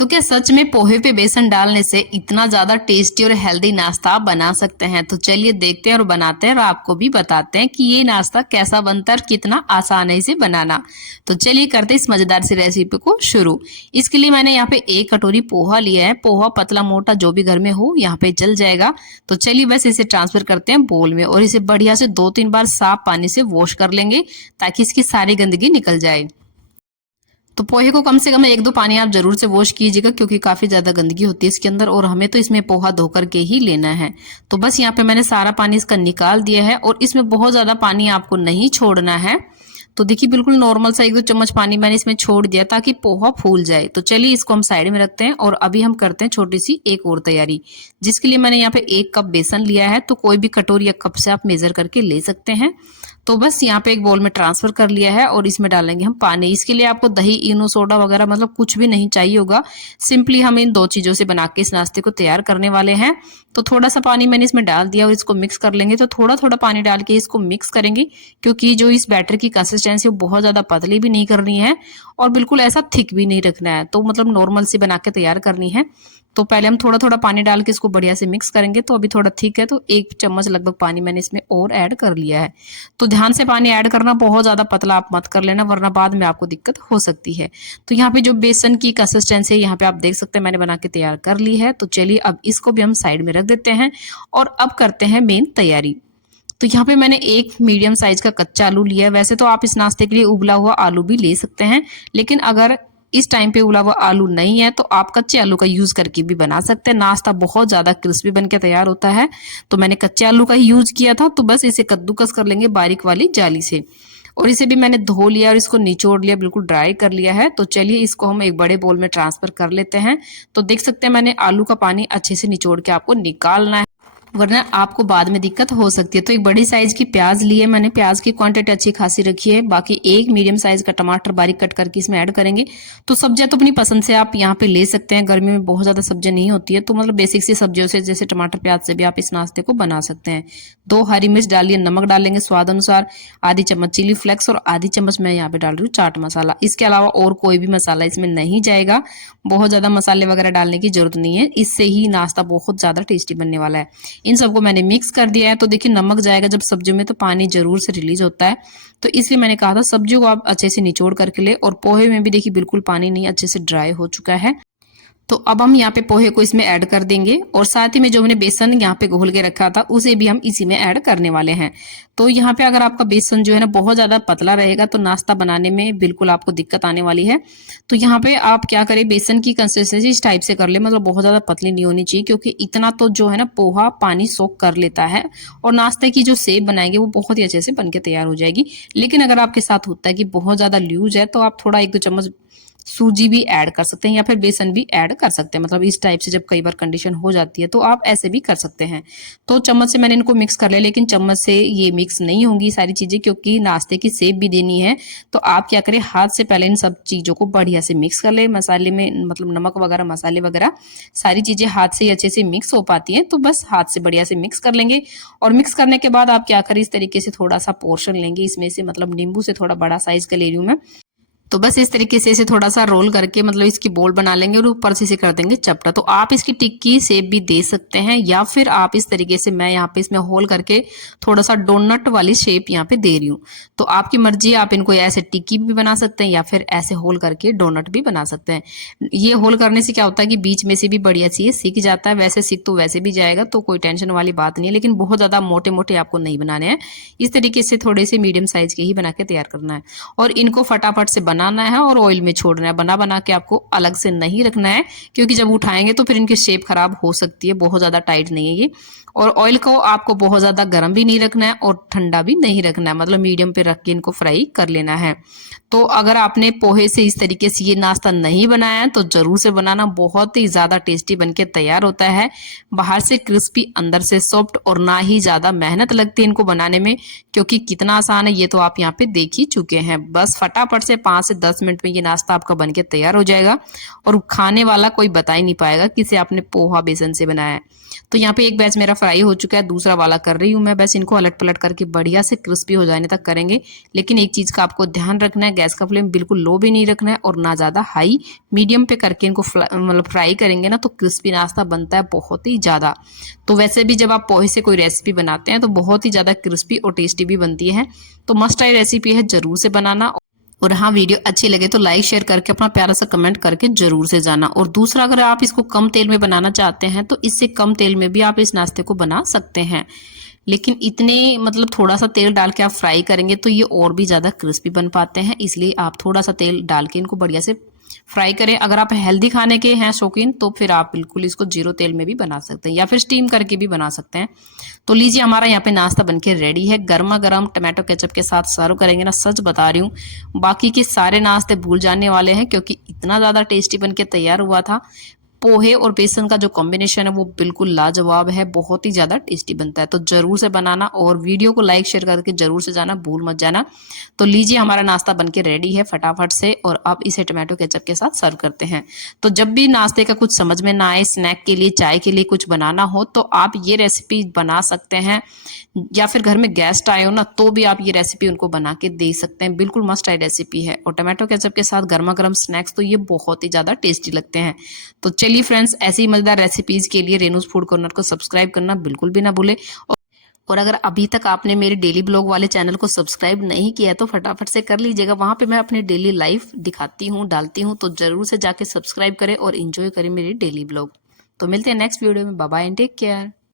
तो क्या सच में पोहे पे बेसन डालने से इतना ज्यादा टेस्टी और हेल्दी नाश्ता आप बना सकते हैं? तो चलिए देखते हैं और बनाते हैं और आपको भी बताते हैं कि ये नाश्ता कैसा बनता है और कितना आसान है इसे बनाना। तो चलिए करते हैं इस मजेदार सी रेसिपी को शुरू। इसके लिए मैंने यहाँ पे 1 कटोरी पोहा लिया है। पोहा पतला मोटा जो भी घर में हो यहाँ पे चल जाएगा। तो चलिए बस इसे ट्रांसफर करते हैं बोल में और इसे बढ़िया से 2-3 बार साफ पानी से वॉश कर लेंगे ताकि इसकी सारी गंदगी निकल जाए। तो पोहे को कम से कम 1-2 पानी आप जरूर से वॉश कीजिएगा क्योंकि काफी ज्यादा गंदगी होती है इसके अंदर और हमें तो इसमें पोहा धो करके ही लेना है। तो बस यहाँ पे मैंने सारा पानी इसका निकाल दिया है और इसमें बहुत ज्यादा पानी आपको नहीं छोड़ना है। तो देखिए बिल्कुल नॉर्मल सा 1-2 चम्मच पानी मैंने इसमें छोड़ दिया ताकि पोहा फूल जाए। तो चलिए इसको हम साइड में रखते हैं और अभी हम करते हैं छोटी सी एक और तैयारी, जिसके लिए मैंने यहाँ पे 1 कप बेसन लिया है। तो कोई भी कटोरी या कप से आप मेजर करके ले सकते हैं। तो बस यहाँ पे एक बाउल में ट्रांसफर कर लिया है और इसमें डालेंगे हम पानी। इसके लिए आपको दही, इनो, सोडा वगैरह मतलब कुछ भी नहीं चाहिए होगा। सिंपली हम इन 2 चीजों से बना के इस नाश्ते को तैयार करने वाले हैं। तो थोड़ा सा पानी मैंने इसमें डाल दिया और इसको मिक्स कर लेंगे। तो थोड़ा थोड़ा पानी डाल के इसको मिक्स करेंगे क्योंकि जो इस बैटर की कंसिस्टेंसी वो बहुत ज्यादा पतली भी नहीं करनी है और बिल्कुल ऐसा थिक भी नहीं रखना है। तो मतलब नॉर्मल सी बना के तैयार करनी है। तो पहले हम थोड़ा थोड़ा पानी डाल के इसको बढ़िया से मिक्स करेंगे। तो अभी थोड़ा थिक है तो 1 चम्मच लगभग पानी मैंने इसमें और ऐड कर लिया है। तो ध्यान से पानी ऐड करना, बहुत ज्यादा पतला आप मत कर लेना वरना बाद में आपको दिक्कत हो सकती है। तो यहाँ पे जो बेसन की कंसिस्टेंसी है यहाँ पे आप देख सकते हैं मैंने बना के तैयार कर ली है। तो चलिए अब इसको भी हम साइड में रख देते हैं और अब करते हैं मेन तैयारी। तो यहाँ पे मैंने 1 मीडियम साइज का कच्चा आलू लिया है। वैसे तो आप इस नाश्ते के लिए उबला हुआ आलू भी ले सकते हैं, लेकिन अगर इस टाइम पे उबला हुआ आलू नहीं है तो आप कच्चे आलू का यूज करके भी बना सकते हैं। नाश्ता बहुत ज्यादा क्रिस्पी बन के तैयार होता है। तो मैंने कच्चे आलू का ही यूज किया था। तो बस इसे कद्दूकस कर लेंगे बारीक वाली जाली से और इसे भी मैंने धो लिया और इसको निचोड़ लिया, बिल्कुल ड्राई कर लिया है। तो चलिए इसको हम एक बड़े बोल में ट्रांसफर कर लेते हैं। तो देख सकते हैं मैंने आलू का पानी अच्छे से निचोड़ के आपको निकालना है वरना आपको बाद में दिक्कत हो सकती है। तो एक बड़ी साइज की प्याज ली है मैंने, प्याज की क्वांटिटी अच्छी खासी रखी है। बाकी 1 मीडियम साइज का टमाटर बारीक कट करके इसमें ऐड करेंगे। तो सब्जियां तो अपनी पसंद से आप यहाँ पे ले सकते हैं। गर्मी में बहुत ज्यादा सब्जियां नहीं होती है तो मतलब बेसिक सी सब्जियों से जैसे टमाटर प्याज से भी आप इस नाश्ते को बना सकते हैं। 2 हरी मिर्च डालिए, नमक डालेंगे स्वाद अनुसार, आधी चम्मच चिली फ्लेक्स और आधी चम्मच मैं यहाँ पे डाल रही हूँ चाट मसाला। इसके अलावा और कोई भी मसाला इसमें नहीं जाएगा। बहुत ज्यादा मसाले वगैरह डालने की जरूरत नहीं है, इससे ही नाश्ता बहुत ज्यादा टेस्टी बनने वाला है। इन सबको मैंने मिक्स कर दिया है। तो देखिए नमक जाएगा जब सब्जियों में तो पानी जरूर से रिलीज होता है। तो इसलिए मैंने कहा था सब्जियों को आप अच्छे से निचोड़ करके ले। और पोहे में भी देखिए बिल्कुल पानी नहीं, अच्छे से ड्राई हो चुका है। तो अब हम यहाँ पे पोहे को इसमें ऐड कर देंगे और साथ ही में जो हमने बेसन यहाँ पे घोल के रखा था उसे भी हम इसी में ऐड करने वाले हैं। तो यहाँ पे अगर आपका बेसन जो है ना बहुत ज्यादा पतला रहेगा तो नाश्ता बनाने में बिल्कुल आपको दिक्कत आने वाली है। तो यहाँ पे आप क्या करें, बेसन की कंसिस्टेंसी इस टाइप से कर ले, मतलब बहुत ज्यादा पतली नहीं होनी चाहिए क्योंकि इतना तो जो है ना पोहा पानी सोख कर लेता है और नाश्ते की जो सेब बनाएंगे वो बहुत ही अच्छे से बनके तैयार हो जाएगी। लेकिन अगर आपके साथ होता है कि बहुत ज्यादा लूज है तो आप थोड़ा 1-2 चम्मच सूजी भी ऐड कर सकते हैं या फिर बेसन भी ऐड कर सकते हैं। मतलब इस टाइप से जब कई बार कंडीशन हो जाती है तो आप ऐसे भी कर सकते हैं। तो चम्मच से मैंने इनको मिक्स कर लिया, लेकिन चम्मच से ये मिक्स नहीं होंगी सारी चीजें क्योंकि नाश्ते की सेप भी देनी है। तो आप क्या करें, हाथ से पहले इन सब चीजों को बढ़िया से मिक्स कर ले। मसाले में मतलब नमक वगैरह, मसाले वगैरह सारी चीजें हाथ से ही अच्छे से मिक्स हो पाती है। तो बस हाथ से बढ़िया से मिक्स कर लेंगे और मिक्स करने के बाद आप क्या करें, इस तरीके से थोड़ा सा पोर्शन लेंगे इसमें से, मतलब नींबू से थोड़ा बड़ा साइज का ले रही हूँ मैं। तो बस इस तरीके से इसे थोड़ा सा रोल करके मतलब इसकी बोल बना लेंगे और ऊपर से इसे कर देंगे चपटा। तो आप इसकी टिक्की शेप भी दे सकते हैं या फिर आप इस तरीके से, मैं यहाँ पे इसमें होल करके थोड़ा सा डोनट वाली शेप यहाँ पे दे रही हूँ। तो आपकी मर्जी, आप इनको ऐसे टिक्की भी बना सकते हैं या फिर ऐसे होल करके डोनट भी बना सकते हैं। ये होल करने से क्या होता है कि बीच में से भी बढ़िया सी ये सीख जाता है। वैसे सीख तो वैसे भी जाएगा तो कोई टेंशन वाली बात नहीं है, लेकिन बहुत ज्यादा मोटे मोटे आपको नहीं बनाने हैं। इस तरीके से थोड़े से मीडियम साइज के ही बना के तैयार करना है और इनको फटाफट से बनाना है और ऑयल में छोड़ना है। बना बना के आपको अलग से नहीं रखना है क्योंकि जब उठाएंगे तो फिर इनकी शेप खराब हो सकती है। बहुत ज्यादा टाइट नहीं है ये। और ऑयल को आपको बहुत ज्यादा गर्म भी नहीं रखना है और ठंडा भी नहीं रखना है, मतलब मीडियम पे रख के इनको फ्राई कर लेना है। तो अगर आपने पोहे से इस तरीके से ये नाश्ता नहीं बनाया है तो जरूर से बनाना, बहुत ही ज्यादा टेस्टी बनके तैयार होता है। बाहर से क्रिस्पी, अंदर से सॉफ्ट और ना ही ज्यादा मेहनत लगती है इनको बनाने में क्योंकि कितना आसान है ये तो आप यहाँ पे देख ही चुके हैं। बस फटाफट से 5 से 10 मिनट में ये नाश्ता आपका बनके तैयार हो जाएगा और खाने वाला कोई बता ही नहीं पाएगा कि इसे आपने पोहा बेसन से बनाया है। तो यहाँ पे एक बैच मेरा फ्राई हो चुका है, दूसरा वाला कर रही हूँ मैं। बस इनको अलट पलट करके बढ़िया से क्रिस्पी हो जाने तक करेंगे। लेकिन एक चीज़ का आपको ध्यान रखना है, गैस का फ्लेम बिल्कुल लो भी नहीं रखना है और ना ज़्यादा हाई, मीडियम पे करके इनको मतलब फ्राई करेंगे ना तो क्रिस्पी नाश्ता बनता है बहुत ही ज़्यादा। तो वैसे भी जब आप पोहे से कोई रेसिपी बनाते हैं तो बहुत ही ज़्यादा क्रिस्पी और टेस्टी भी बनती है। तो मस्ट ट्राई रेसिपी है, ज़रूर से बनाना। और हाँ, वीडियो अच्छी लगे तो लाइक शेयर करके अपना प्यारा सा कमेंट करके जरूर से जाना। और दूसरा, अगर आप इसको कम तेल में बनाना चाहते हैं तो इससे कम तेल में भी आप इस नाश्ते को बना सकते हैं। लेकिन इतने मतलब थोड़ा सा तेल डाल के आप फ्राई करेंगे तो ये और भी ज़्यादा क्रिस्पी बन पाते हैं, इसलिए आप थोड़ा सा तेल डाल के इनको बढ़िया से फ्राई करें। अगर आप हेल्दी खाने के हैं शौकीन तो फिर आप बिल्कुल इसको जीरो तेल में भी बना सकते हैं या फिर स्टीम करके भी बना सकते हैं। तो लीजिए, हमारा यहाँ पे नाश्ता बनके रेडी है। गर्मा गर्म टमाटो केचप के साथ सर्व करेंगे ना, सच बता रही हूँ बाकी के सारे नाश्ते भूल जाने वाले हैं, क्योंकि इतना ज़्यादा टेस्टी बनके तैयार हुआ था। पोहे और बेसन का जो कॉम्बिनेशन है वो बिल्कुल लाजवाब है, बहुत ही ज़्यादा टेस्टी बनता है। तो ज़रूर से बनाना और वीडियो को लाइक शेयर करके ज़रूर से जाना, भूल मत जाना। तो लीजिए, हमारा नाश्ता बनके रेडी है फटाफट से, और अब इसे टमाटो केचप के साथ सर्व करते हैं। तो जब भी नाश्ते का कुछ समझ में ना आए, स्नैक के लिए, चाय के लिए कुछ बनाना हो तो आप ये रेसिपी बना सकते हैं, या फिर घर में गेस्ट आए हो ना तो भी आप ये रेसिपी उनको बना के दे सकते हैं। बिल्कुल मस्ट ट्राई रेसिपी है, और टमाटो केचप के साथ गर्मा गर्म स्नैक्स तो ये बहुत ही ज़्यादा टेस्टी लगते हैं। तो चलिए फ्रेंड्स, ऐसी ही मजेदार रेसिपीज के लिए रेनूज फूड कॉर्नर को सब्सक्राइब करना बिल्कुल भी ना भूले। और अगर अभी तक आपने मेरे डेली ब्लॉग वाले चैनल को सब्सक्राइब नहीं किया तो फटाफट से कर लीजिएगा। वहां पे मैं अपनी डेली लाइफ दिखाती हूँ, डालती हूँ, तो जरूर से जाके सब्सक्राइब करें और इंजॉय करें मेरी डेली ब्लॉग। तो मिलते हैं नेक्स्ट वीडियो में। Bye bye and take care.